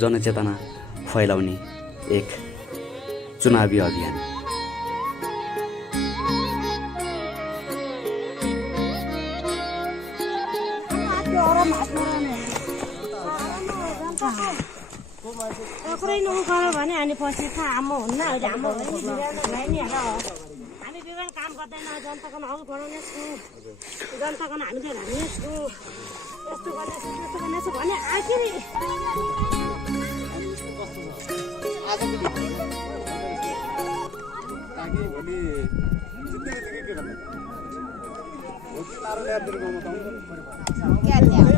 जनचेतना फैलाउने एक चुनावी अभियान। पुरै नगर्यो भने अनि पछि हाम्रो हुन्न अहिले हाम्रो नि हामी विभिन्न काम गर्दैन जनताको हक बनाउने छु जनताको हामीले भन्ने छु यस्तो गर्ने छु त्यस्तो गर्ने छु भने आखिर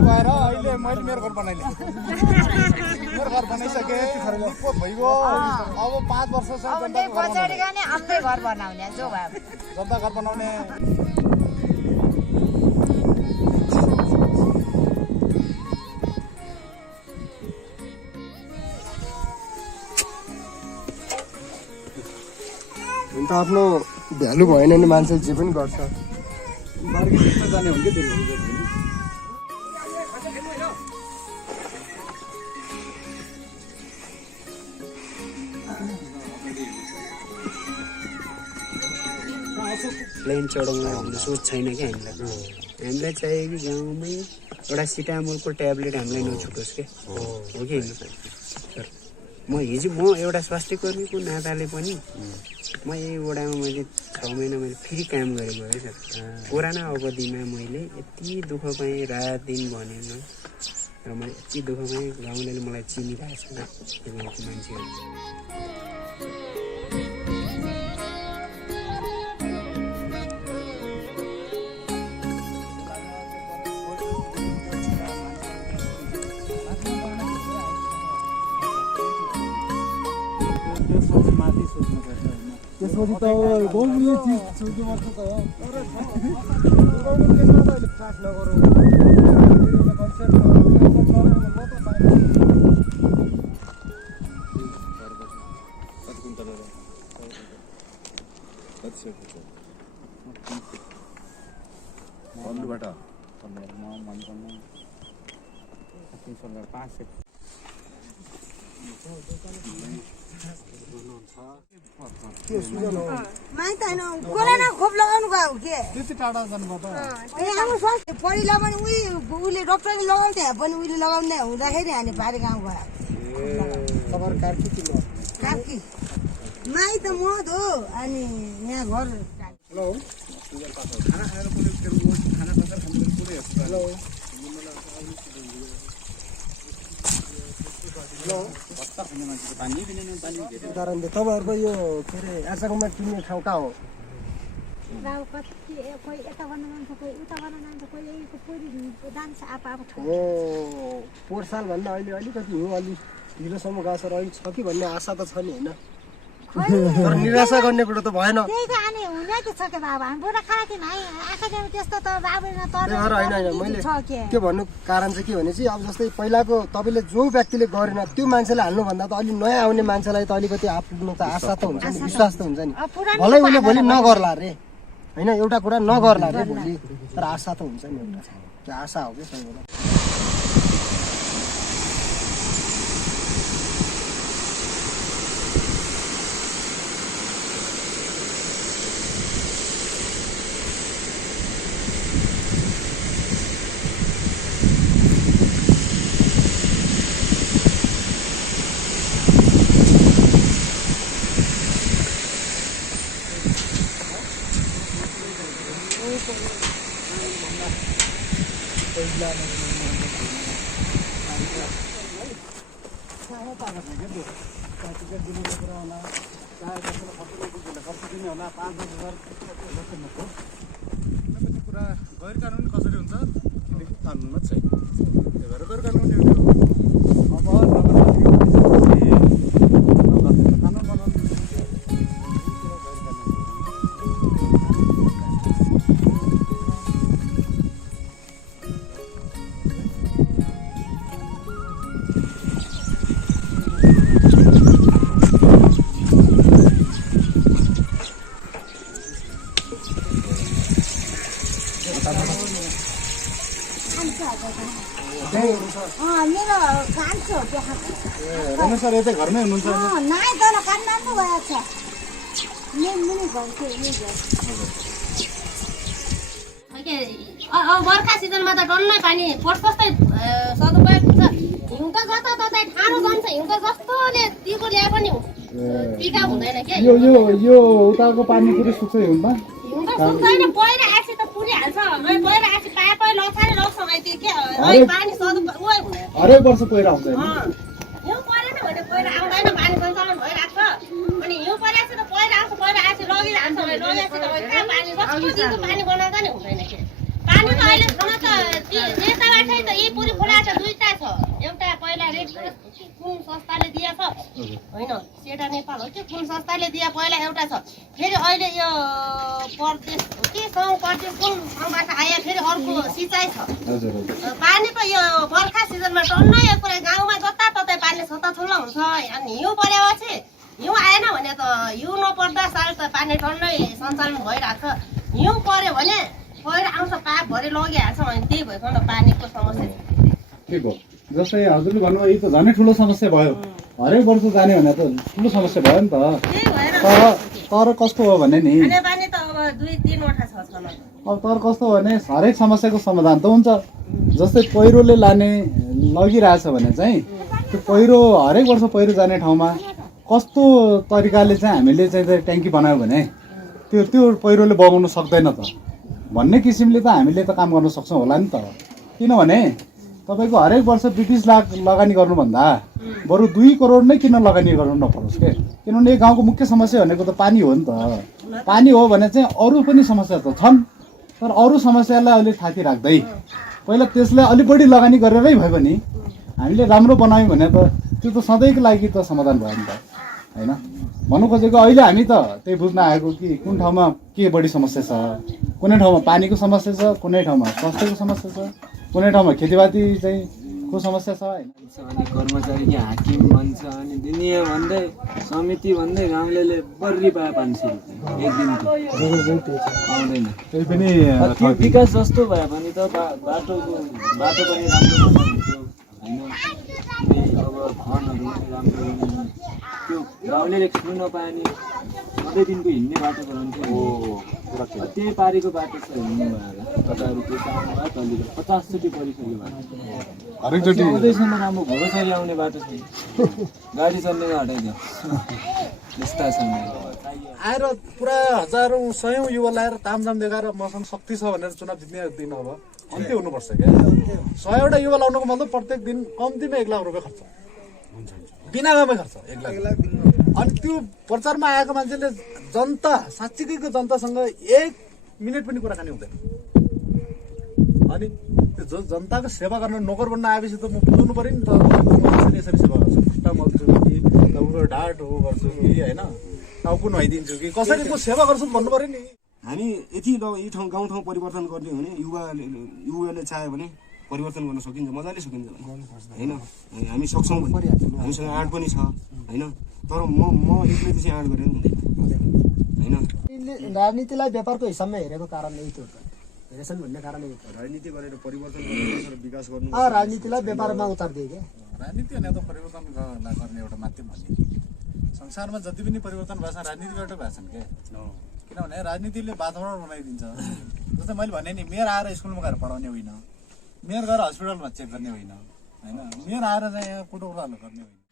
भएर अहिले मैले मेरो घर बनाइले मेरो घर बनाइसके पोत भइगयो अब 5 वर्षसम्म आफ्नै घर बनाउने जो भयो जनता घर बनाउने। हुन त आफ्नो भ्यालु भएन नि मान्छेले जे पनि गर्छ। मार्केटमा जाने हो कि दिनु प्लेन चढाउनु भन्ने सोच छैन कि हामीलाई चाहियो कि गाउँमै एउटा सिटामोलको ट्याब्लेट हामीलाई नछुटोस् क्या हो कि होइन। म हिजो म एउटा स्वास्थ्य कर्मीको नाताले पनि म यही वडामा मैले 6 महिना मैले फेरि काम गरेको है सर। कोरोना अवधिमा मैले यति दुःख पाएँ रात दिन भनेन र मैले यति दुःख पाएँ गाउँले मलाई चिनिरहेको छैन त्यो गाउँको मान्छेहरू। त्यसपछि त गाउँले चिज सोच्नुपर्छ त हो गाउँको त्यसमा त अहिले फ्लास नगरौँ कोरोना खोप लगाउनु गयो के त्यति टाढा जानुपर्छ। पहिला पनि उसले डक्टरले लगाउँथे पनि उसले लगाउने हुँदाखेरि हामी बारी गाउँ गयो तपाईहरु कार्की किन कार्की माई त म हो अनि यहाँ घर हेलो खाना खाएर पनि खाना खाँदा पुरै हेलो भत्ता खाने मान्छेको पानी दिने पानी धेरै कारण तपाईहरुको यो के रे आशाकोमा किन्ने ठाउँ कहाँ हो? पोहोर साल भन्दा अहिले अलिकति हिउँ अलि ढिलोसम्म गएको छ र अहिले छ कि भन्ने आशा त छ नि होइन तर निराशा गर्ने कुरो त भएन। होइन मैले के भन्नु कारण चाहिँ के भने चाहिँ अब जस्तै पहिलाको तपाईँले जो व्यक्तिले गरेन त्यो मान्छेले हाल्नुभन्दा त अलि नयाँ आउने मान्छेलाई त अलिकति आफ्नो त आशा त हुन्छ नि विश्वास त हुन्छ नि भलै उसले भोलि नगर्ला रे होइन एउटा कुरा नगर्ला रे भोलि तर आशा त हुन्छ नि एउटा त्यो आशा हो कि सबैलाई। कुरा गैर कानुनी कसरी हुन्छ किनकि कानुनमा छैन त्यही भएर गैर कानुनी मेरो रमेश सर यतै घरमै हुनुहुन्छ नाइ तल काठमाडौँ गएको छ मुनि घर थियो बर्खा सिजनमा त डल्लै पानी पटकस्तै सदुपयोग हुन्छ हिउँ त जताततै ठाडो जम्छ हिउँ त जस्तोले दिगो ल्याए पनि टिकाउ हुँदैन के यो उताको पानी पुरै सुक्छ हिउँमा हिउँ त सुक्दैन पहिरो आएपछि त पुरिहाल्छ पहिरो आएपछि पाइपै लछारे लग्छ त्यो के पानी सदुपयोग हुँदैन हरेक वर्ष पहिरो आउँछ हिउँ परेन भने पहिरो आउँदैन पानी सञ्चालन भइरहेको छ अनि हिउँ परेपछि त पहिरो आउँछ पहिरो आएपछि लगिरहन्छ लगेपछि त कहाँ पानी जस्तो दिनको पानी बनाउँदा नि हुँदैन के पानी त अहिलेसम्म त नेताबाटै त यही पुरी खोला छ दुईटा छ एउटा पहिला रेड कुन संस्थाले दिएछ होइन सेटा नेपाल हो कि कुन संस्थाले दिए पहिला एउटा छ फेरि अहिले यो प्रदेश के सङ्घ प्रदेश कुन ठाउँबाट आयो फेरि अर्को सिँचाइ छ पानी त यो बर्खा सिजनमा टन्नै एक पुरै गाउँमा जताततै पानी छताछुल्लो हुन्छ अनि हिउँ परेपछि हिउँ आएन भने त हिउँ नपर्दा साल त पानी टन्नै सञ्चालन भइरहेको छ हिउँ पर्यो भने पहिरो आउँछ पाइपभरि लगिहाल्छ भने त्यही भइकन पानीको समस्या के भयो जस्तै हजुरले भन्नुभयो यो त झनै ठुलो समस्या भयो हरेक वर्ष जाने भने त ठुलो समस्या भयो नि त त्यही भएर तर कस्तो हो भने नि खाने पानी त अब 2-3 वटा छ अब तर कस्तो हो भने हरेक समस्याको समाधान त हुन्छ जस्तै पहिरोले लाने लगिरहेछ भने चाहिँ त्यो पहिरो हरेक वर्ष पहिरो जाने ठाउँमा कस्तो तरिकाले चाहिँ हामीले चाहिँ ट्याङ्की बनायो भने त्यो पहिरोले बगाउन सक्दैन त भन्ने किसिमले त हामीले त काम गर्न सक्छौँ होला नि त किनभने तपाईँको हरेक वर्ष 20 लाख लगानी गर्नुभन्दा बरु 2 करोड नै किन लगानी गर्नु नपरोस् के किनभने यो गाउँको मुख्य समस्या भनेको त पानी हो नि त पानी हो भने चाहिँ अरू पनि समस्या त छन् तर अरू समस्यालाई अलिक थाती राख्दै पहिला त्यसलाई अलिक बढी लगानी गरेरै भयो भने हामीले राम्रो बनायौँ भने त त्यो त सधैँको लागि त समाधान भयो नि त होइन भन्नु खोजेको अहिले हामी त त्यही बुझ्न आएको कि कुन ठाउँमा के बढी समस्या छ कुनै ठाउँमा पानीको समस्या छ कुनै ठाउँमा स्वास्थ्यको समस्या छ कुनै ठाउँमा खेतीपाती चाहिँ को समस्या छ होइन अनि कर्मचारी कि हाकिम भन्छ अनि दुनियाँ भन्दै समिति भन्दै गाउँले बर्री पायो 500 रुपियाँ एक दिनको आउँदैन त्यही पनि त्यो विकास जस्तो भए पनि त बाटो पनि राम्रो बनाइदिन्थ्यो होइन अब फन्डहरू पनि राम्रो त्यो गाउँले छुनु नपाए नि सधैँ दिनको हिँड्ने बाटो बनाउँथ्यो त्यही पारीको बाटो छ हिँड्नु भयो कताहरू त्यो सानो भयो तल्लो 50 चोटि परिसक्यो बाटो हरेकचोटि आउँदैसम्म राम्रो भरोसरी आउने बाटो छ गाडी चल्नेको हटाइदियो यस्ता छन् आएर पुरा हजारौँ सयौँ युवा ल्याएर तामझाम देखाएर मसँग शक्ति छ भनेर चुनाव जित्ने दिन अब अन्त्य हुनुपर्छ क्या 100वटा युवा लाउनुको मतलब प्रत्येक दिन कम्तीमा 1 लाख रुपियाँ खर्च हुन्छ बिनामै खर्च 1 लाख अनि त्यो प्रचारमा आएको मान्छेले जनता साँच्चीकैको जनतासँग 1 मिनट पनि कुराकानी हुँदैन अनि त्यो जनताको सेवा गर्न नोकर बन्न आएपछि त म बुझ्नु पर्यो नि त यसरी सेवा गर्छु खुट्टा मल्छु कि उनको ढाड हो गर्छु कि होइन टाउको नुहाइदिन्छु कि कसरी म सेवा गर्छु भन्नु पर्यो नि हामी यति यी ठाउँ गाउँठाउँ परिवर्तन गर्ने हो भने युवाले चाह्यो भने परिवर्तन गर्न सकिन्छ मजाले सकिन्छ होइन हामी सक्छौँ हामीसँग आँट पनि छ होइन तर म एक्लै त्यसै आँट गरेर हुँदैन होइन राजनीतिलाई व्यापारको हिसाबमा हेरेको कारण यही थियो हेरेछन् भन्ने कारण यही थियो राजनीति गरेर परिवर्तन गर्नु विकास गर्नु राजनीतिलाई व्यापारमा उतारिदिए क्या राजनीति भने त परिवर्तन गर्ने एउटा माध्यम भन्ने संसारमा जति पनि परिवर्तन भएको छ राजनीतिबाट भएको छन् क्या किनभने राजनीतिले वातावरण बनाइदिन्छ जस्तै मैले भने नि मेयर आएर स्कुलमा गएर पढाउने होइन मेयर गएर हस्पिटलमा चेक गर्ने होइन होइन मेयर आएर चाहिँ यहाँ कुटोकुटाहरू गर्ने होइन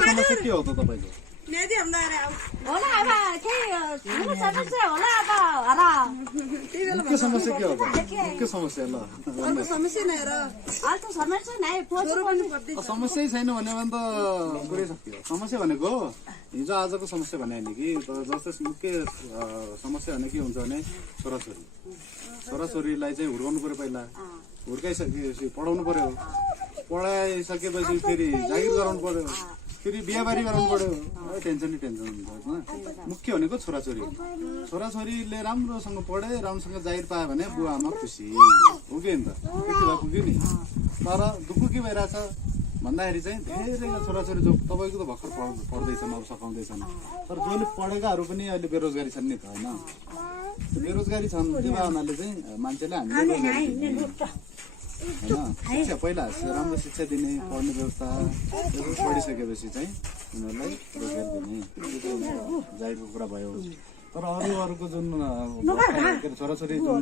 समस्या के हो त तपाईँको मुख्य समस्या के हो मुख्य समस्या ल समस्या छैन भने त पुरै सक्यो समस्या भनेको हिजो आजको समस्या भने होइन कि जस्तै मुख्य समस्या भने के हुन्छ भने छोराछोरीलाई चाहिँ हुर्काउनु पर्यो पहिला हुर्काइसकेपछि पढाउनु पर्यो पढाइसकेपछि फेरि जागिर गराउनु पर्यो फेरि बिहाबारी गराउनु पर्यो टेन्सन हुन्छ मुख्य भनेको छोराछोरीले राम्रोसँग पढे राम्रोसँग जागिर पायो भने बुवा आमा खुसी हो कि नि त त्यति भए पुग्यो नि तर दुःख के भइरहेछ भन्दाखेरि चाहिँ धेरै छोराछोरी जो तपाईँको त भर्खर पढ्दैछन् अब सघाउँदैछन् तर जसले पढेकाहरू पनि अहिले बेरोजगारी छन् नि त होइन बेरोजगारी छन् त्यो हुनाले चाहिँ मान्छेले हामीले होइन शिक्षा पहिला राम्रो शिक्षा दिने पढ्ने व्यवस्था पढिसकेपछि चाहिँ उनीहरूलाई रोजगारी दिने जायको कुरा भयो तर अरूको जुन छोराछोरी जुन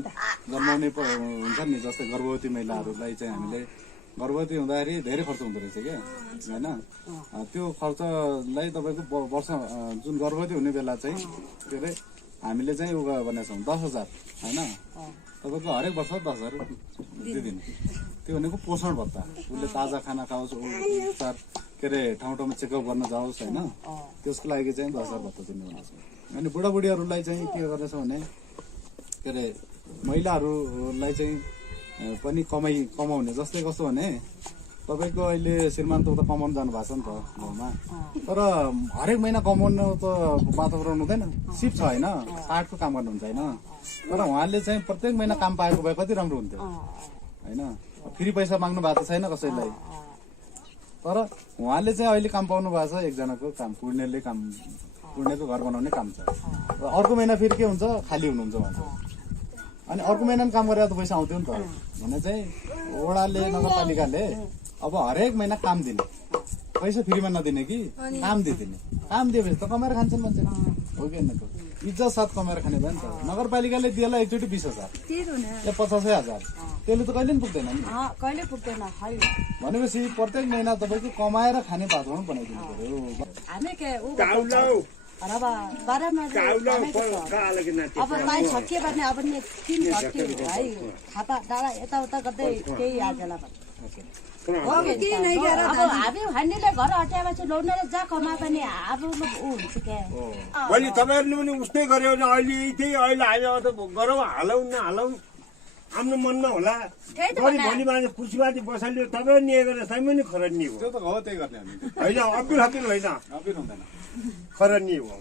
जन्माउने हुन्छन् नि जस्तै गर्भवती महिलाहरूलाई चाहिँ हामीले गर्भवती हुँदाखेरि धेरै खर्च हुँदो रहेछ क्या होइन त्यो खर्चलाई तपाईँको वर्ष जुन गर्भवती हुने बेला चाहिँ के अरे हामीले चाहिँ उ भनेको छौँ 10,000 होइन तपाईँको हरेक वर्ष 10,000 दिदिने त्यो भनेको पोषण भत्ता उसले ताजा खाना खाओस् उपचार के अरे ठाउँ ठाउँमा चेकअप गर्न जाओस् होइन त्यसको लागि चाहिँ 10,000 भत्ता दिने भनेको छ अनि बुढाबुढीहरूलाई चाहिँ के गर्दैछ भने के अरे महिलाहरूलाई चाहिँ पनि कमाउने जस्तै कस्तो भने तपाईँको अहिले श्रीमान त उता कमाउनु जानु भएको छ नि त गाउँमा तर हरेक महिना कमाउनु त वातावरण हुँदैन सिप छ होइन काठको काम गर्नुहुन्छ होइन तर उहाँले चाहिँ प्रत्येक महिना काम पाएको भए कति राम्रो हुन्थ्यो होइन फेरि पैसा माग्नु भएको छैन कसैलाई तर उहाँले चाहिँ अहिले काम पाउनु भएको छ एकजनाको काम पुर्णेको घर बनाउने काम छ अर्को महिना फेरि के हुन्छ खाली हुनुहुन्छ उहाँ अनि अर्को महिना काम गरेर त पैसा आउँथ्यो नि त भने चाहिँ वडाले नगरपालिकाले अब हरेक महिना काम दिने पैसा फ्रीमा नदिने कि काम दिइदिने काम दिएपछि त कमाएर खान्छन् मान्छे हो कि होइन इज्जत साथ कमाएर खाने भयो नि त नगरपालिकाले दिएला एकचोटि 20,000 या 50,000 त्यसले त कहिले पनि पुग्दैन भनेपछि प्रत्येक महिना तपाईँको कमाएर खाने वातावरण बनाइदिनु पर्यो अब बाह्रमा अब लाइन सकियो भने अब किन सक्यो है खाता डाँडा यताउता गर्दै केही याद होला अब हामीले घर हटाएपछि लोनेर जहाँ कमा पनि अब ऊ हुन्छ क्या भोलि तपाईँहरूले पनि उस्तै गर्यो भने अहिले हामी त गरौँ हालौँ नहालौँ आफ्नो मनमा होला भोलि मान्छे कुर्सीमाथि बसाल्यो तपाईँ निएको तपाईँ पनि खरनी हो त्यो त हो त्यही गर्ने हामी होइन अब्दुल हकिल होइन खरनी हो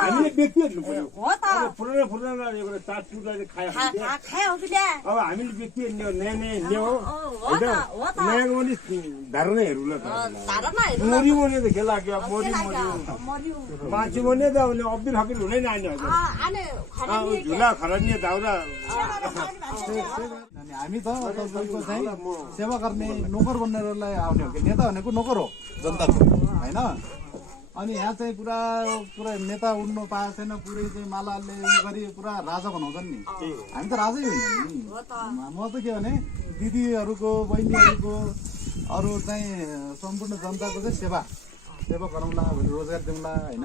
हामीले व्यक्तिहरू पर्यो पुरानो एउटा चाट चुटाले खायो अब हामीले व्यक्तिहरू नयाँ हो नयाँको पनि धारणाहरू ल मोरी मोरी त के लाग्यो मोरी मान्छे मोरी त अब्दुल हकिल हुनै नानी झुला खरनी दाउरा हामी त तपाईँको चाहिँ सेवा गर्ने नोकर बन्नेहरूलाई आउने हो कि नेता भनेको नोकर हो जनताको होइन अनि यहाँ चाहिँ पुरा नेता उड्नु पाएको छैन पुरै चाहिँ मालाले उयो गरी पुरा राजा बनाउँछन् नि हामी त राजै होइन नि म त के भने दिदीहरूको बहिनीहरूको अरू चाहिँ सम्पूर्ण जनताको चाहिँ सेवा गरौँला रोजगार दिउँला होइन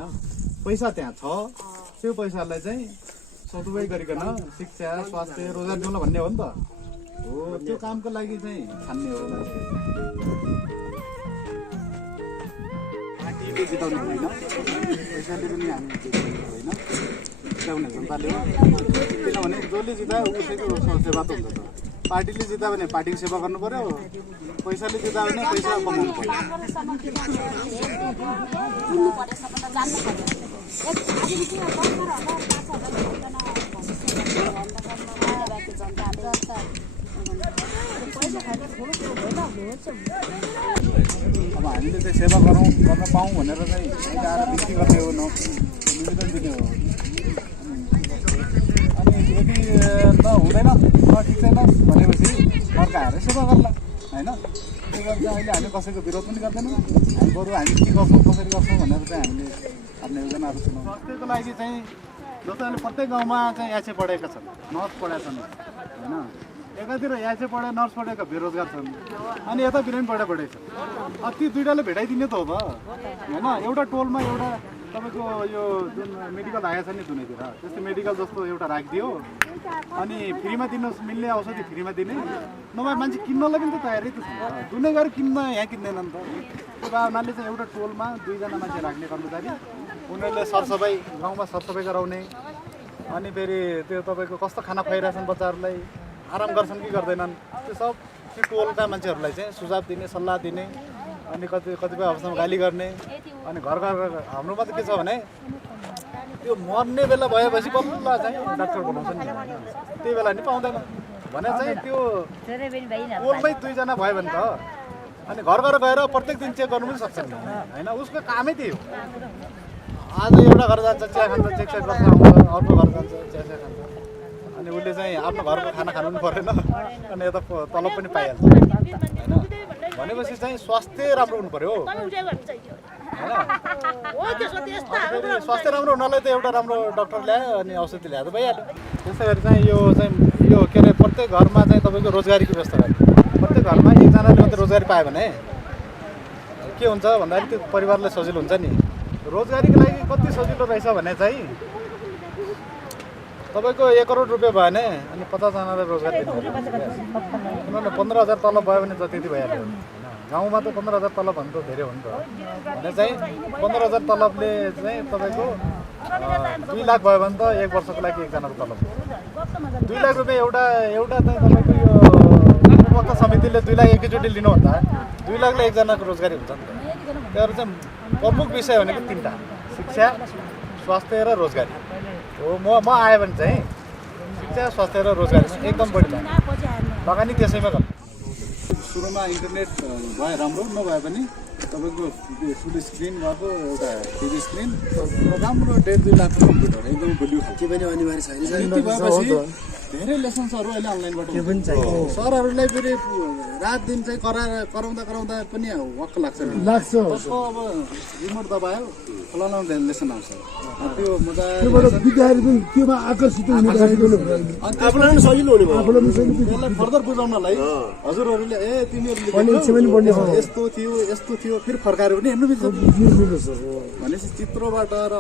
पैसा त्यहाँ छ त्यो पैसालाई चाहिँ सदुपयोग गरिकन शिक्षा स्वास्थ्य रोजगार दिउँला भन्ने हो नि त हो त्यो कामको लागि चाहिँ छान्ने हो पार्टीले जिताउने होइन पैसाले पनि हामी होइन जिताउने जनताले हो किनभने जसले जितायो उसैको सेवा त हुन्छ त पार्टीले जितायो भने पार्टीको सेवा गर्नु पर्यो पैसाले जितायो भने पैसा कमाउनु पर्यो अब हामीले चाहिँ सेवा गर्न पाऊँ भनेर चाहिँ आएर बिक्री गर्ने हो निवेदन दिने हो अनि यदि त हुँदैन ठिक छैन भनेपछि अर्का आएर सेवा गर्ला होइन त्यो गर्दा अहिले हामी कसैको विरोध पनि गर्दैनौँ हामी बरु हामी के गर्छौँ कसरी गर्छौँ भनेर चाहिँ हामीले आफ्नो योजनाहरू सुनाउँछौँ स्वास्थ्यको लागि चाहिँ जस्तो अहिले प्रत्येक गाउँमा चाहिँ याचे पढेका छन् नर्स पढेका छन् होइन एकातिर याचे पढे नर्स पढेका बेरोजगार छन् अनि यता बिरामी पढेको छ अब ती दुइटाले भेटाइदिने त हो त होइन एउटा टोलमा एउटा तपाईँको यो जुन मेडिकल आएको छ नि जुनैतिर त्यस्तो मेडिकल जस्तो एउटा राखिदियो अनि फ्रीमा दिनु मिल्ने औषधि फ्रीमा दिने नभए मान्छे किन्नलाई पनि त तयारी त छ जुनै गएर किन्न यहाँ किन्दैनन् त त्यो भावनाले चाहिँ एउटा टोलमा 2 जना मान्छे राख्ने कर्मचारी उनीहरूले सरसफाइ गाउँमा सरसफाइ गराउने अनि फेरि त्यो तपाईँको कस्तो खाना खुवाइरहेछन् बच्चाहरूलाई आराम गर्छन् कि गर्दैनन् त्यो सब त्यो टोलका मान्छेहरूलाई चाहिँ सुझाव दिने सल्लाह दिने अनि कतिपय अवस्थामा गाली गर्ने अनि घर हाम्रोमा त के छ भने त्यो मर्ने बेला भएपछि बल्ल चाहिँ डाक्टर बनाउँछ नि त्यही बेला नि पाउँदैन भने चाहिँ त्यो टोलमै 2 जना भयो भने त अनि घर घर गएर प्रत्येक दिन चेक गर्नु पनि सक्छन् होइन उसको कामै त्यही हो आज एउटा घर जान्छ चिया खान्छ चेक चेक गर्छ आउँछ अर्को घर जान्छ चिया चिया खान्छ अनि उसले चाहिँ आफ्नो घरको खाना खानु पनि परेन अनि यता तलब पनि पाइहाल्छ होइन भनेपछि चाहिँ स्वास्थ्य राम्रो हुनु पर्यो स्वास्थ्य राम्रो हुनलाई त एउटा राम्रो डक्टर ल्यायो अनि औषधि ल्याएर भइहाल्यो त्यसै गरी चाहिँ यो के अरे प्रत्येक घरमा चाहिँ तपाईँको रोजगारीको व्यवस्था गर्नु प्रत्येक घरमा एकजनाले मात्रै रोजगारी पायो भने के हुन्छ भन्दाखेरि त्यो परिवारलाई सजिलो हुन्छ नि रोजगारीको लागि कति सजिलो रहेछ भने चाहिँ तपाईँको 1 करोड रुपियाँ भयो भने अनि 50जनालाई रोजगारी किनभने 15,000 तलब भयो भने जति भइहाल्यो होइन गाउँमा त 15,000 तलब भन्नु त धेरै हो नि त भने चाहिँ 15,000 तलबले चाहिँ तपाईँको 2 लाख भयो भने त 1 वर्षको लागि एकजनाको तलब 2 लाख रुपियाँ एउटा चाहिँ तपाईँको यो उपभोक्ता समितिले 2 लाख एकैचोटि लिनुभन्दा 2 लाखले एकजनाको रोजगारी हुन्छ नि त त्यही चाहिँ प्रमुख विषय भनेको 3टा शिक्षा स्वास्थ्य र रोजगारी हो म आयो भने चाहिँ शिक्षा स्वास्थ्य र रोजगारी एकदम बढी छ लगानी त्यसैमा गर्नु सुरुमा इन्टरनेट भए राम्रो नभए पनि तपाईँको फुल स्क्रिन भएको एउटा टिभी स्क्रिन र राम्रो 1.5-2 लाखको कम्प्युटर एकदम बलियो खालको पनि अनिवार्य छैन यति भएपछि धेरै लेसन्सहरू अहिले अनलाइनबाट सरहरूलाई फेरि रात दिन चाहिँ कराउँदा पनि वक्क लाग्छ अब रिमोट दबायो फलाउनु लेसन आउँछ त्यो मजा आकर्षित आफूलाई सजिलो हुने भयो त्यसलाई फर्दर बुझाउनलाई हजुरहरूले तिमीहरूले यस्तो थियो फेरि फर्काएर पनि हेर्नु मिल्छ भनेपछि चित्रबाट र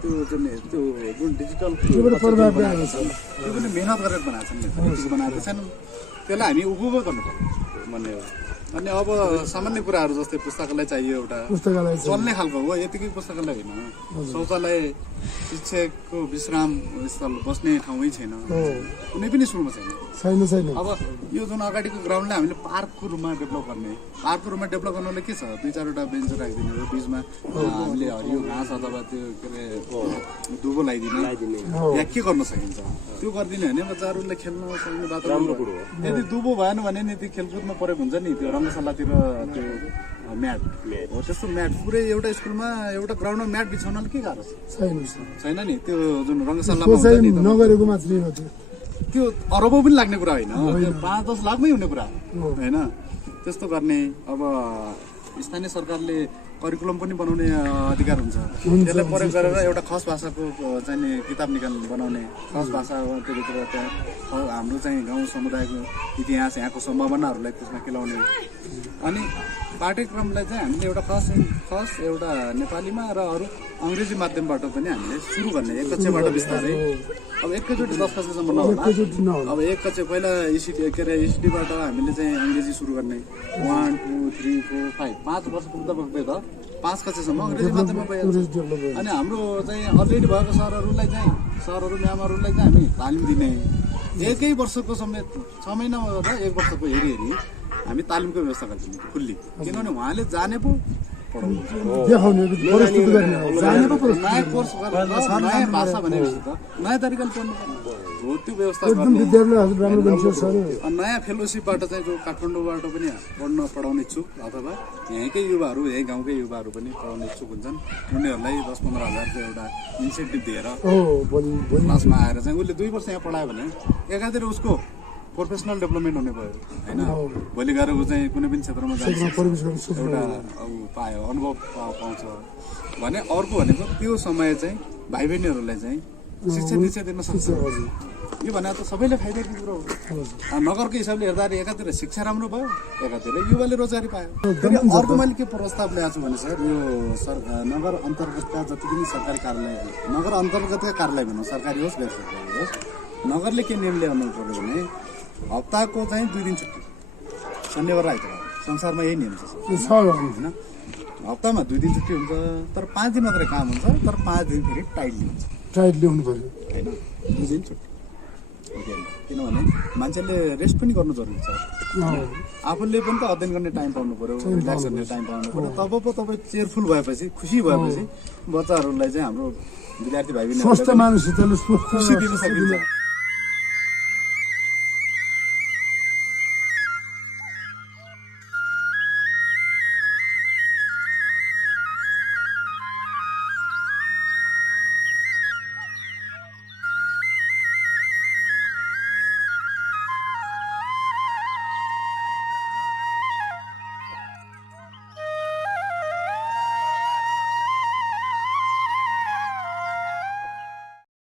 त्यो जुन डिजिटल त्यो पनि मेहनत गरेर बनाएको छन् बनाएको छैनन् त्यसलाई हामी उपभोग गर्नुपर्छ भन्ने हो अनि अब सामान्य कुराहरू जस्तै पुस्तकालय चाहियो एउटा चल्ने खालको हो यतिकै पुस्तकालय होइन शौचालय शिक्षकको विश्राम स्थल बस्ने ठाउँै छैन कुनै पनि स्कुलमा छैन अब यो जुन अगाडिको ग्राउन्डलाई हामीले पार्कको रूपमा डेभलप गर्नलाई के छ 2-4वटा बेन्च राखिदिने हो बिचमा हामीले हरियो घाँस अथवा त्यो के अरे दुबो लगाइदिने या के गर्न सकिन्छ त्यो गरिदिने भने बच्चाहरूले खेल्न सक्ने वातावरण यदि दुबो भएन भने नि त्यो खेलकुदमा प्रयोग हुन्छ नि त्यो रङ्गशालातिर त्यो म्याट हो त्यस्तो म्याट पुरै एउटा स्कुलमा एउटा ग्राउन्डमा म्याट बिछाउनले के गाह्रो छैन नि त्यो जुन रङ्गशालामा हुन्छ नि नगरेको मात्र त्यो अरबौँ पनि लाग्ने कुरा होइन 5-10 लाखमै हुने कुरा होइन त्यस्तो गर्ने अब स्थानीय सरकारले करिकुलम पनि बनाउने अधिकार हुन्छ त्यसलाई प्रयोग गरेर एउटा खस भाषाको चाहिँ किताब बनाउने खस भाषा त्योभित्र त्यहाँ हाम्रो चाहिँ गाउँ समुदायको इतिहास यहाँको सम्भावनाहरूलाई त्यसमा केलाउने अनि पाठ्यक्रमलाई चाहिँ हामीले एउटा खस एउटा नेपालीमा र अरू अङ्ग्रेजी माध्यमबाट पनि हामीले सुरु गर्ने एक कक्षाबाट बिस्तारै अब एकैचोटि 10 कक्षासम्म नहोला अब एक कक्षा पहिला ECD-बाट हामीले चाहिँ अङ्ग्रेजी सुरु गर्ने 1, 2, 3, 4, 5 5 वर्ष पुग्दा त 5 कक्षासम्म अङ्ग्रेजी माध्यममा भइहाल्छ अनि हाम्रो चाहिँ अलरेडी भएको सरहरू म्यामहरूलाई चाहिँ हामी तालिम दिने एकै वर्षको समेत 6 महिना र 1 वर्षको हेरी हामी तालिमको व्यवस्था गर्छौँ खुल्ली किनभने उहाँले जाने पो नयाँ भाषा भनेपछि त नयाँ तरिकाले पढ्नु हो त्यो व्यवस्था नयाँ फेलोसिपबाट चाहिँ जो काठमाडौँबाट पनि पढाउने इच्छुक अथवा यहीँकै युवाहरू यही गाउँकै युवाहरू पनि पढाउने इच्छुक हुन्छन् उनीहरूलाई 10-15 हजारको एउटा इन्सेन्टिभ दिएर क्लासमा आएर चाहिँ उसले 2 वर्ष यहाँ पढायो भने एकातिर उसको प्रोफेसनल डेभलपमेन्ट हुने भयो होइन भोलि गएर ऊ चाहिँ कुनै पनि क्षेत्रमा जान्छ एउटा पायो अनुभव पाउँछ भने अर्को भनेको त्यो समय चाहिँ भाइ बहिनीहरूलाई चाहिँ शिक्षा दिन सक्छ यो भने त सबैले फाइदाको कुरो हो नगरको हिसाबले हेर्दाखेरि एकातिर शिक्षा राम्रो भयो एकातिर युवाले रोजगारी पायो फेरि अर्को मैले के प्रस्ताव ल्याएको छु भने सर यो नगर अन्तर्गतका जति पनि सरकारी कार्यालय नगर अन्तर्गतका कार्यालय भनौँ सरकारी होस् गैर सरकारी होस् नगरले के निर्णय ल्याउनु पर्यो भने हप्ताको चाहिँ 2 दिन छुट्टी शनिबार र आइतबार संसारमा यही नियम छ होइन हप्तामा 2 दिन छुट्टी हुन्छ तर 5 दिन मात्रै काम हुन्छ तर 5 दिन फेरि टाइटली हुनु पर्यो होइन 2 दिन छुट्टी किनभने मान्छेले रेस्ट पनि गर्नु जरुरी छ आफूले पनि त अध्ययन गर्ने टाइम पाउनु पर्यो रिल्याक्स गर्ने टाइम पाउनु पर्यो तब पो तपाईँ चेयरफुल भएपछि खुसी भएपछि बच्चाहरूलाई चाहिँ हाम्रो विद्यार्थी भाइ बहिनीहरूले खुसी दिन सकिन्छ